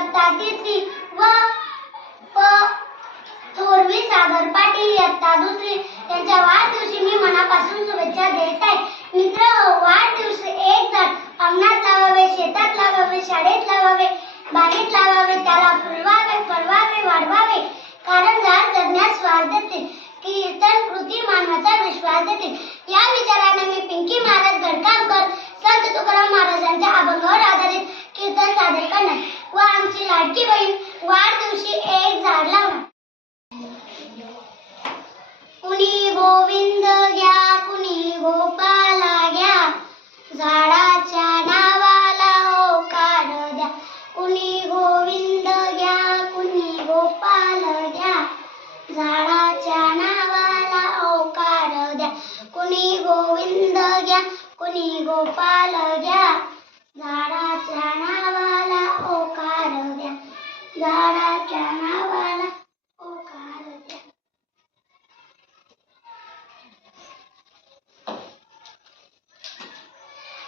इयत्ता तिसरी व प थोरवी सागर पाटील इयत्ता दुसरी. यांच्या वाढदिवशी मी मनापासून शुभेच्छा देत आहे. मित्र हो, वाढदिवशी एक जण अंगणात लावावे शेतात लावावे शाळेत लावावे बागेत लावावे त्याला फुलवावे फळवा वाढवावे कारण झाड जगण्यास स्वाद देते कीर्तन कृती मानवाचा विश्वास देते या विचाराने मी पिंकी महाराज गडकामकर संत तुकाराम महाराजांच्या अभंगावर आधारित कीर्तन सादर करणार व आमची लाडकी बहीण वाढदिवशी एक झाड लावणार कुणी गोविंद घ्या कुणी गोपाला घ्या झाडाच्या नावाला होकार द्या कुणी गोविंद घ्या कुणी गोपाल घ्या झाडाच्या नावाला ओकार द्या कुणी गोविंद घ्या कुणी गोपाल घ्या. झाडाच्या नावाला ओकार द्या झाडाच्या नावाला ओकार द्या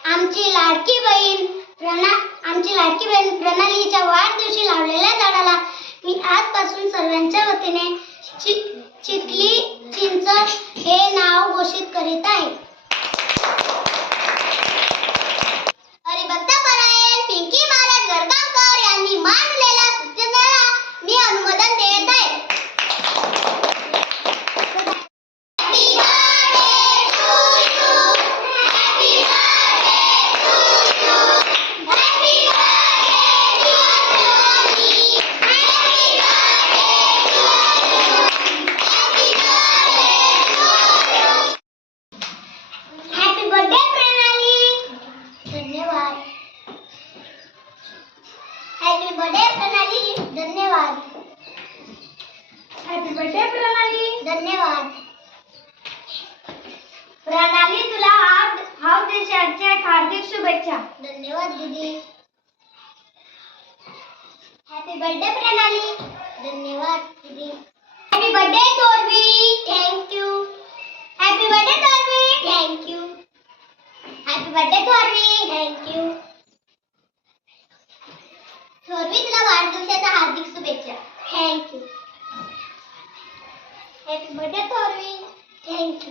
आमची लाडकी बहीण प्रणा आमची लाडकी बहीण प्रणालीच्या वाढदिवशी लावलेल्या झाडाला मी आजपासून सर्वांच्या वतीने चिक चिखली चिंच हे नाव घोषित करीत आहे. बर्थडे प्रणाली धन्यवाद. Happy birthday Pranali. धन्यवाद. प्रणाली तुला हाफ हाफ देशाच्या हार्दिक शुभेच्छा. धन्यवाद दीदी. हॅपी बर्थडे प्रणाली धन्यवाद दीदी happy birthday Torvi thank you happy birthday Torvi thank you happy birthday Thorvi thank you Thorvi तुला वाढदिवसाच्या हार्दिक शुभेच्छा thank you happy birthday Thorvi thank you